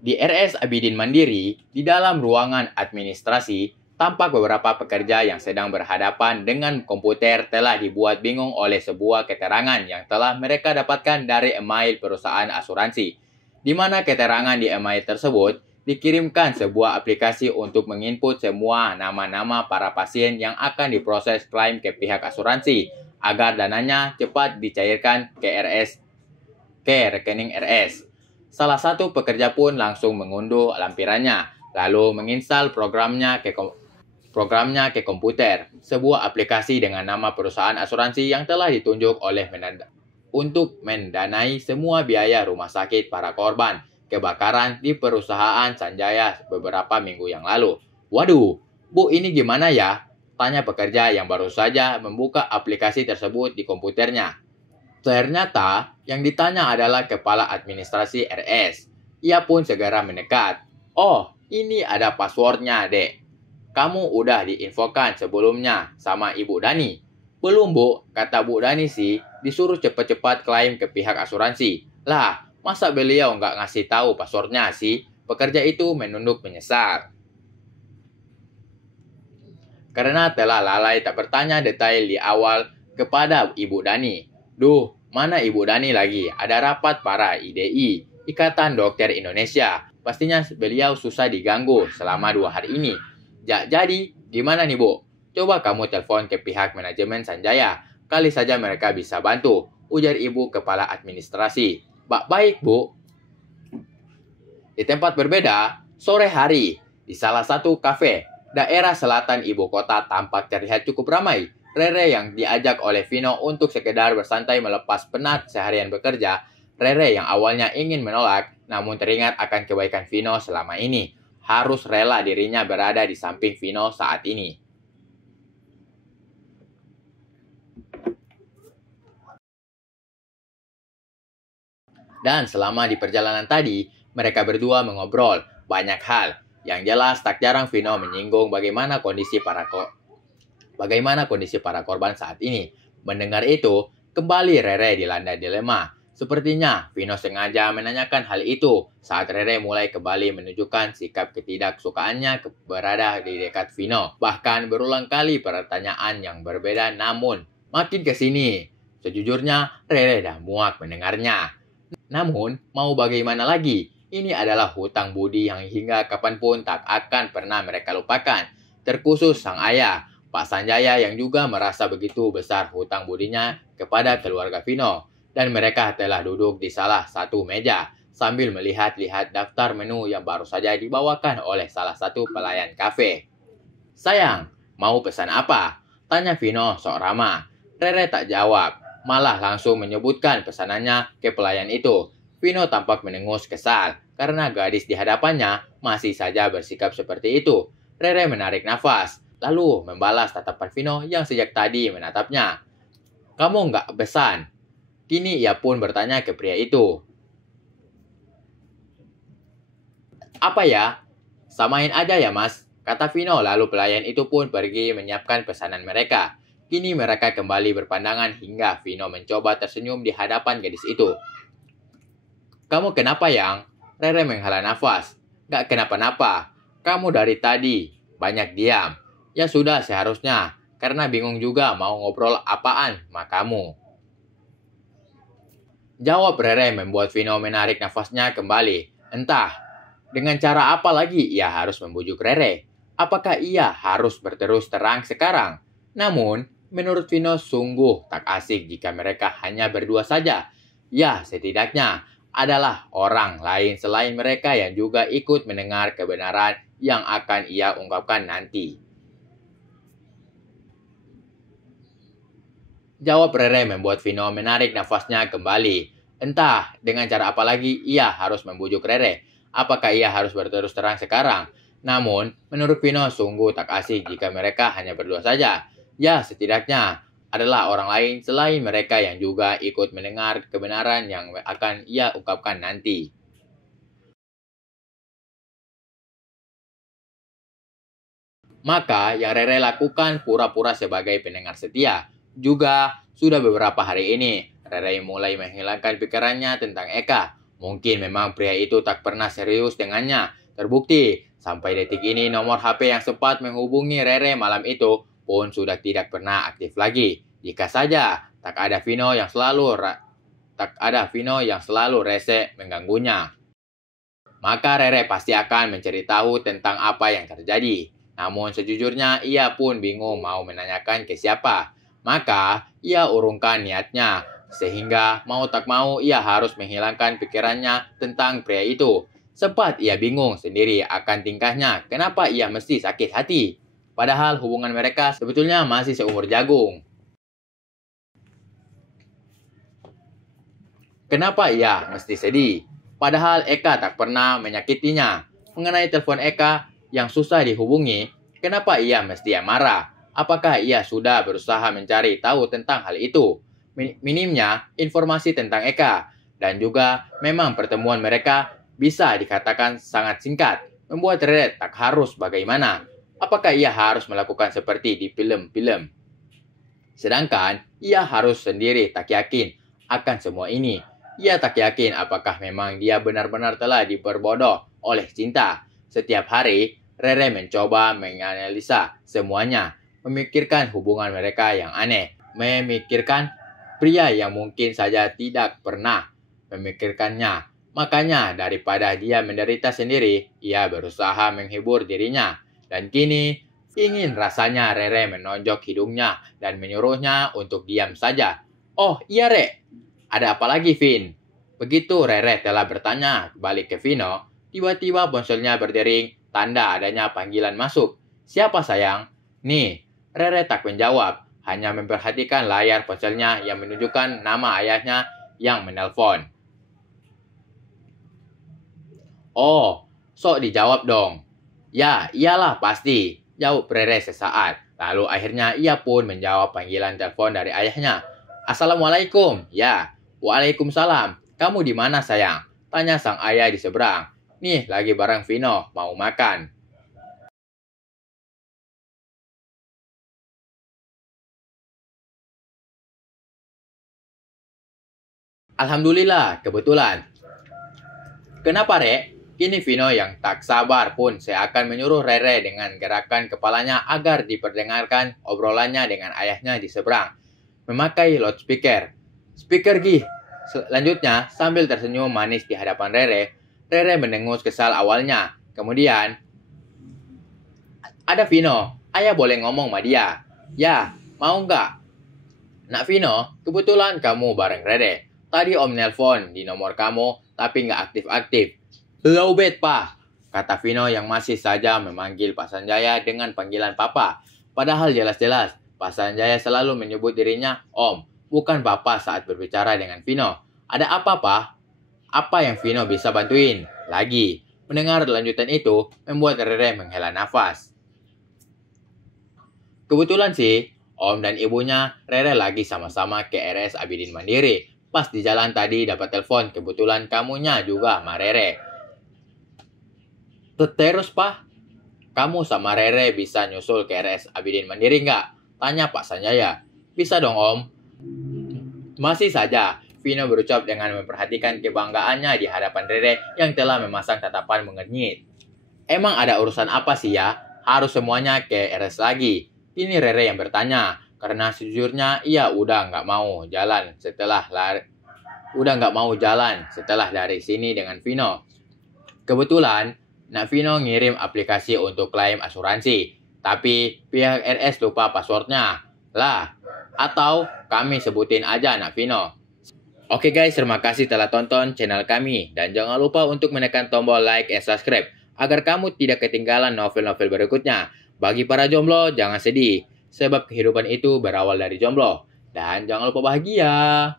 Di RS Abidin Mandiri, di dalam ruangan administrasi, tampak beberapa pekerja yang sedang berhadapan dengan komputer telah dibuat bingung oleh sebuah keterangan yang telah mereka dapatkan dari email perusahaan asuransi, di mana keterangan di email tersebut dikirimkan sebuah aplikasi untuk menginput semua nama-nama para pasien yang akan diproses klaim ke pihak asuransi agar dananya cepat dicairkan ke rekening RS. Salah satu pekerja pun langsung mengunduh lampirannya, lalu menginstal programnya ke komputer, sebuah aplikasi dengan nama perusahaan asuransi yang telah ditunjuk oleh untuk mendanai semua biaya rumah sakit para korban kebakaran di perusahaan Sanjaya beberapa minggu yang lalu. Waduh, Bu, ini gimana ya? Tanya pekerja yang baru saja membuka aplikasi tersebut di komputernya. Ternyata yang ditanya adalah kepala administrasi RS. Ia pun segera mendekat. Oh, ini ada passwordnya, Dek. Kamu udah diinfokan sebelumnya sama Ibu Dani? Belum, Bu, kata Bu Dani sih, disuruh cepat-cepat klaim ke pihak asuransi. Lah, masa beliau nggak ngasih tahu passwordnya sih? Pekerja itu menunduk menyesal. Karena telah lalai tak bertanya detail di awal kepada Ibu Dani. Duh, mana Ibu Dani lagi? Ada rapat para IDI, Ikatan Dokter Indonesia. Pastinya beliau susah diganggu selama 2 hari ini. Jadi, gimana nih, Bu? Coba kamu telepon ke pihak manajemen Sanjaya. Kali saja mereka bisa bantu, ujar Ibu Kepala Administrasi. Baik, Bu. Di tempat berbeda, sore hari, di salah satu kafe, daerah selatan ibu kota tampak terlihat cukup ramai. Rere yang diajak oleh Vino untuk sekedar bersantai melepas penat seharian bekerja. Rere yang awalnya ingin menolak, namun teringat akan kebaikan Vino selama ini. Harus rela dirinya berada di samping Vino saat ini. Dan selama di perjalanan tadi, mereka berdua mengobrol banyak hal. Yang jelas tak jarang Vino menyinggung bagaimana kondisi para korban saat ini. Mendengar itu, kembali Rere dilanda dilema. Sepertinya Vino sengaja menanyakan hal itu saat Rere mulai kembali menunjukkan sikap ketidaksukaannya berada di dekat Vino. Bahkan berulang kali pertanyaan yang berbeda namun makin kesini. Sejujurnya Rere dah muak mendengarnya. Namun, mau bagaimana lagi? Ini adalah hutang budi yang hingga kapanpun tak akan pernah mereka lupakan. Terkhusus sang ayah, Pak Sanjaya yang juga merasa begitu besar hutang budinya kepada keluarga Vino. Dan mereka telah duduk di salah satu meja sambil melihat-lihat daftar menu yang baru saja dibawakan oleh salah satu pelayan kafe. Sayang, mau pesan apa? Tanya Vino sok ramah. Rere tak jawab, malah langsung menyebutkan pesanannya ke pelayan itu. Vino tampak menengus kesal karena gadis di hadapannya masih saja bersikap seperti itu. Rere menarik nafas, lalu membalas tatapan Vino yang sejak tadi menatapnya. Kamu nggak pesan? Kini ia pun bertanya ke pria itu. Apa ya? Samain aja ya mas, kata Vino lalu pelayan itu pun pergi menyiapkan pesanan mereka. Kini mereka kembali berpandangan hingga Vino mencoba tersenyum di hadapan gadis itu. Kamu kenapa yang? Rere menghela nafas. Gak kenapa-napa. Kamu dari tadi banyak diam. Ya sudah seharusnya, karena bingung juga mau ngobrol apaan sama kamu. Jawab Rere membuat Vino menarik nafasnya kembali. Entah, dengan cara apa lagi ia harus membujuk Rere? Apakah ia harus berterus terang sekarang? Namun, menurut Vino sungguh tak asik jika mereka hanya berdua saja. Ya, setidaknya adalah orang lain selain mereka yang juga ikut mendengar kebenaran yang akan ia ungkapkan nanti. Jawab Rere membuat Vino menarik nafasnya kembali. Entah dengan cara apa lagi ia harus membujuk Rere. Apakah ia harus berterus terang sekarang? Namun, menurut Vino sungguh tak asik jika mereka hanya berdua saja. Ya, setidaknya adalah orang lain selain mereka yang juga ikut mendengar kebenaran yang akan ia ungkapkan nanti. Maka yang Rere lakukan pura-pura sebagai pendengar setia. Juga sudah beberapa hari ini, Rere mulai menghilangkan pikirannya tentang Eka. Mungkin memang pria itu tak pernah serius dengannya. Terbukti, sampai detik ini nomor HP yang sempat menghubungi Rere malam itu pun sudah tidak pernah aktif lagi. Jika saja tak ada Vino yang selalu rese mengganggunya, maka Rere pasti akan mencari tahu tentang apa yang terjadi. Namun sejujurnya ia pun bingung mau menanyakan ke siapa. Maka ia urungkan niatnya, sehingga mau tak mau ia harus menghilangkan pikirannya tentang pria itu. Sempat ia bingung sendiri akan tingkahnya, kenapa ia mesti sakit hati. Padahal hubungan mereka sebetulnya masih seumur jagung. Kenapa ia mesti sedih? Padahal Eka tak pernah menyakitinya. Mengenai telepon Eka yang susah dihubungi, kenapa ia mesti marah? Apakah ia sudah berusaha mencari tahu tentang hal itu? Minimnya informasi tentang Eka, dan juga memang pertemuan mereka bisa dikatakan sangat singkat, membuat Rere tak harus bagaimana. Apakah ia harus melakukan seperti di film-film? Sedangkan ia harus sendiri tak yakin akan semua ini. Ia tak yakin apakah memang dia benar-benar telah diperbodoh oleh cinta. Setiap hari, Rere mencoba menganalisa semuanya, memikirkan hubungan mereka yang aneh, memikirkan pria yang mungkin saja tidak pernah memikirkannya. Makanya daripada dia menderita sendiri, ia berusaha menghibur dirinya. Dan kini ingin rasanya Rere menonjok hidungnya dan menyuruhnya untuk diam saja. "Oh iya Re, ada apa lagi Vin?" Begitu Rere telah bertanya balik ke Vino, tiba-tiba ponselnya berdering, tanda adanya panggilan masuk. "Siapa sayang?" "Nih," Rere tak menjawab, hanya memperhatikan layar ponselnya yang menunjukkan nama ayahnya yang menelpon. "Oh, sok dijawab dong." "Ya, iyalah pasti," jawab Rere sesaat. Lalu akhirnya ia pun menjawab panggilan telepon dari ayahnya. "Assalamualaikum." "Ya." "Waalaikumsalam. Kamu di mana sayang?" tanya sang ayah di seberang. "Nih, lagi bareng Vino, mau makan." "Alhamdulillah, kebetulan." "Kenapa, Rek?" Kini Vino yang tak sabar pun seakan menyuruh Rere dengan gerakan kepalanya agar diperdengarkan obrolannya dengan ayahnya di seberang. Memakai loudspeaker. "Speaker Gih." Selanjutnya, sambil tersenyum manis di hadapan Rere, Rere mendengus kesal awalnya. Kemudian, "Ada Vino, ayah boleh ngomong sama dia." "Ya, mau nggak?" "Nak Vino, kebetulan kamu bareng Rere. Tadi Om nelpon di nomor kamu, tapi nggak aktif-aktif." "Low bed, Pak," kata Vino yang masih saja memanggil Pak Sanjaya dengan panggilan Papa. Padahal jelas-jelas Pak Sanjaya selalu menyebut dirinya Om, bukan Papa saat berbicara dengan Vino. "Ada apa, Pak? Apa yang Vino bisa bantuin?" Lagi. Mendengar lanjutan itu, membuat Rere menghela nafas. Kebetulan sih, Om dan ibunya Rere lagi sama-sama ke RS Abidin Mandiri. Pas di jalan tadi dapat telepon, kebetulan kamunya juga sama Rere. "Terus, Pak, kamu sama Rere bisa nyusul ke RS Abidin Mandiri nggak?" tanya Pak Sanjaya. "Bisa dong, Om." Masih saja, Vino berucap dengan memperhatikan kebanggaannya di hadapan Rere yang telah memasang tatapan mengernyit. "Emang ada urusan apa sih ya? Harus semuanya ke RS lagi?" Ini Rere yang bertanya, karena sejujurnya ia udah nggak mau jalan setelah dari sini dengan Vino. Kebetulan, Nak Vino ngirim aplikasi untuk klaim asuransi, tapi pihak RS lupa passwordnya. Lah, atau kami sebutin aja Nak Vino. Oke guys, terima kasih telah tonton channel kami. Dan jangan lupa untuk menekan tombol like and subscribe, agar kamu tidak ketinggalan novel-novel berikutnya. Bagi para jomblo, jangan sedih, sebab kehidupan itu berawal dari jomblo. Dan jangan lupa bahagia.